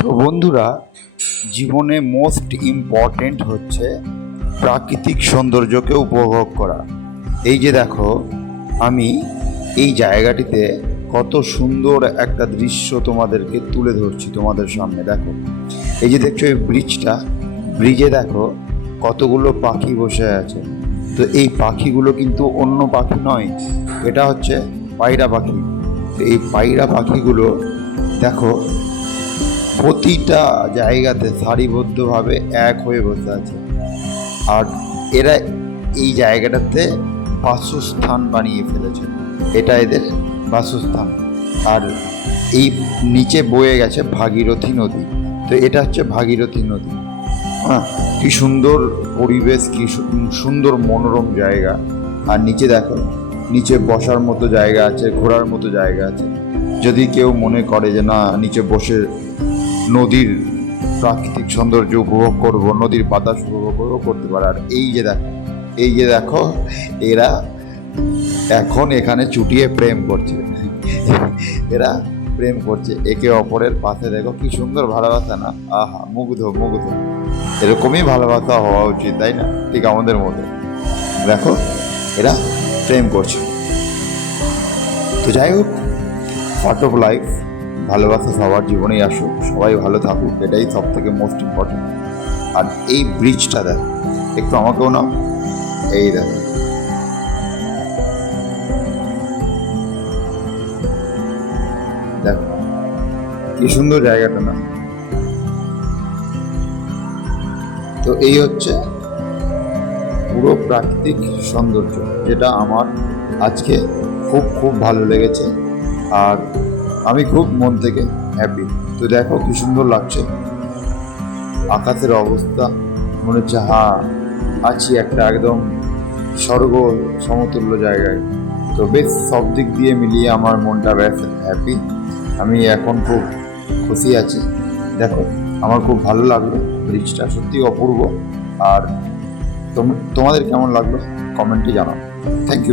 তো বন্ধুরা, জীবনে মোস্ট ইম্পর্টেন্ট হচ্ছে প্রাকৃতিক সৌন্দর্যকে উপভোগ করা। এই যে দেখো, আমি এই জায়গাটিতে কত সুন্দর একটা দৃশ্য তোমাদেরকে তুলে ধরছি তোমাদের সামনে, দেখো। এই যে দেখছ এই ব্রিজটা ব্রিজে দেখো কতগুলো পাখি বসে আছে। তো এই পাখিগুলো কিন্তু অন্য পাখি নয়, এটা হচ্ছে পায়রা পাখি। এই পায়রা পাখিগুলো, দেখো প্রতিটা জায়গাতে সারিবদ্ধভাবে এক হয়ে বসে আছে। আর এরা এই জায়গাটাতে বাসস্থান বানিয়ে ফেলেছে। এটা এদের বাসস্থান। আর এই নিচে বয়ে গেছে ভাগীরথী নদী। তো এটা হচ্ছে ভাগীরথী নদী। হ্যাঁ কি সুন্দর পরিবেশ, কি সুন্দর মনোরম জায়গা। আর নিচে দেখো, নিচে বসার মতো জায়গা আছে, ঘোরার মতো জায়গা আছে। যদি কেউ মনে করে যে না, নিচে বসে নদীর প্রাকৃতিক সৌন্দর্য উপভোগ করব, নদীর বাতাস উপভোগ করব, করতে পারে। আর এই যে দেখো, এই যে দেখো, এরা এখন এখানে চুটিয়ে প্রেম করছে। এরা প্রেম করছে। একে অপরের পাশে দেখো কি সুন্দর ভালোবাসা না? আহা, মুগ্ধ মুগ্ধ। এরকমই ভালোবাসা হওয়া উচিত, তাই না? ঠিক আমাদের মতো। দেখো, এরা প্রেম করছে। তো যাই হোক পার্ট অফ লাইফ ভালোবাসা সবার জীবনেই আসুক, সবাই ভালো থাকুক, এটাই সব থেকে মোস্ট ইম্পর্টেন্ট আর এই ব্রিজটা দেখো, একটু আমাকেও নাও, এই দেখো, কি সুন্দর জায়গাটা না। তো এই হচ্ছে পুরো প্রাকৃতিক সৌন্দর্য, যেটা আমার আজকে খুব খুব ভালো লেগেছে। আর আমি খুব মন থেকে হ্যাপি তো দেখো কি সুন্দর লাগছে। আকাশের অবস্থা, মনে হচ্ছে, হা, আছি একটা একদম স্বর্গ সমতুল্য জায়গায়। তো বেশ, সব দিক দিয়ে মিলিয়ে আমার মনটা বেশ হ্যাপি আমি এখন খুব খুশি আছি। দেখো, আমার খুব ভালো লাগল ব্রিজটা সত্যি অপূর্ব। আর তোম- তোমাদের কেমন লাগল? কমেন্টে জানাও। Thank you